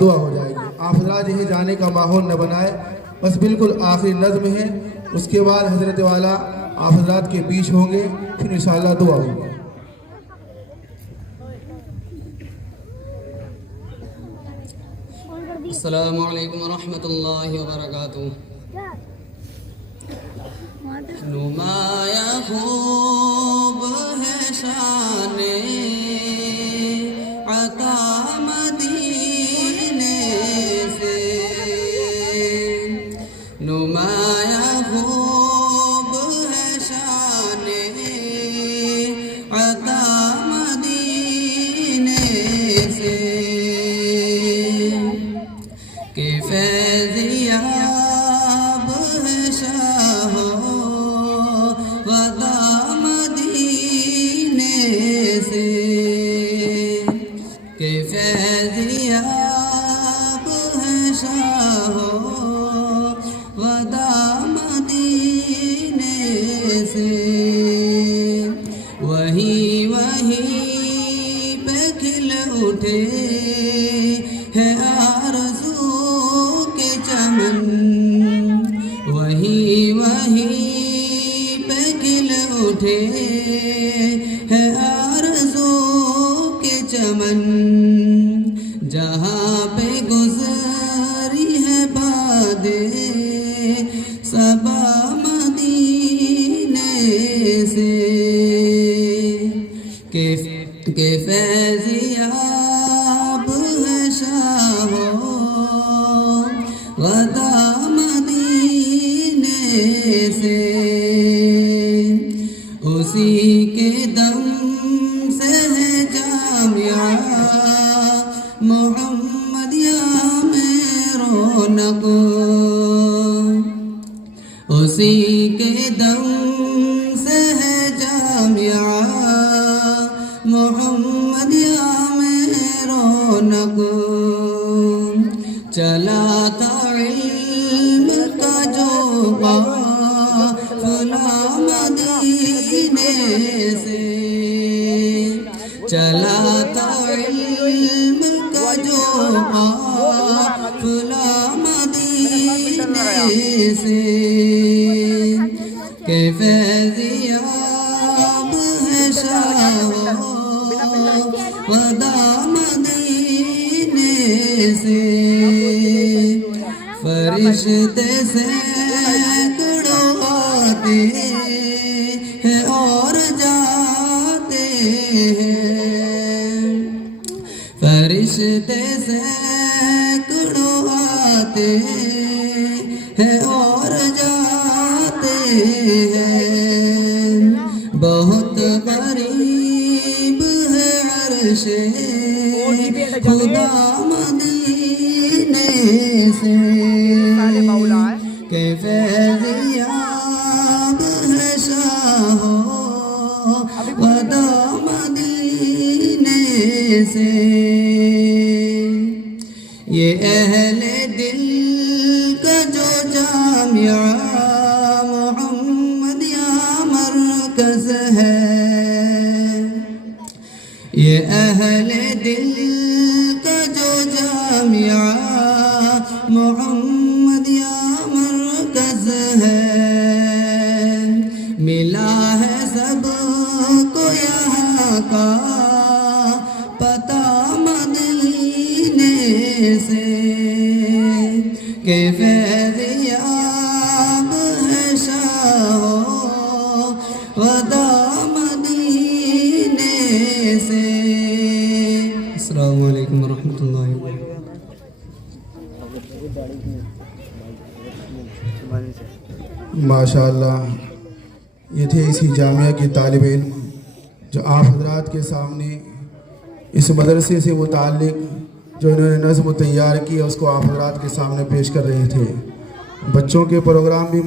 دعا ہو جائے گی. آپ حضرات یہیں جانے کا ماحول نہ بنائے، بس بالکل آخری نظم ہے، اس کے بعد حضرت والا آپ حضرات کے بیچ ہوں گے، پھر انشاءاللہ دعا ہوگی. السلام علیکم ورحمۃ اللہ وبرکاتہ. نمایاں خوب ہے شان عطا مدینے سے، نمایاں خوب ہے شان عطا مدینے سے، کہ فیضیاب ہے شاہ غدا مدینے سے، کہ فیضیاب ہے شاہ غدا مدینے سے. وہیں پہ کھل اٹھے ہے آرزو کے چمن، وہیں پہ کھل اٹھے ہے آرزو کے چمن، جہاں پہ گزری ہے بادِ صبا مدینے سے، کہ فیضیاب ہے شاہ غدا مدینے سے. اسی کے دم سے ہے جامعہ محمدیہ میں رونق، اسی کے دم سے ہے جامعہ محمدیہ میں رونق. چلا تھا علم کا جو قافلہ مدینے سے، چلا تھا علم کا جو قافلہ مدینے سے، کہ فیضیاب ہے شاہ غدا مدینے سے. فرشتے سینکڑوں آتے ہیں اور جاتے ہیں، فرشتے سینکڑوں آتے ہیں اور جاتے ہیں. بہت قریب ہے عرش خدا مدینے سے، کہ فیضیاب ہے شاہ غدا مدینے سے. یہ اہل دل کا جو جامعہ محمدیہ مرکز ہے، یہ اہل دل کا جو جامعہ محمدیہ مرکز ہے، ملا ہے سب کو یہاں کا پتہ مدینے سے، کہ فیضیاب ہے شاہ غدا مدینے سے. السلام علیکم ورحمۃ اللہ وبرکاتہ. ماشاءاللہ یہ تھے اسی جامعہ کے طالب علم جو آپ حضرات کے سامنے اس مدرسے سے متعلق جو انہوں نے نظم تیار کی اس کو آپ حضرات کے سامنے پیش کر رہے تھے. بچوں کے پروگرام بھی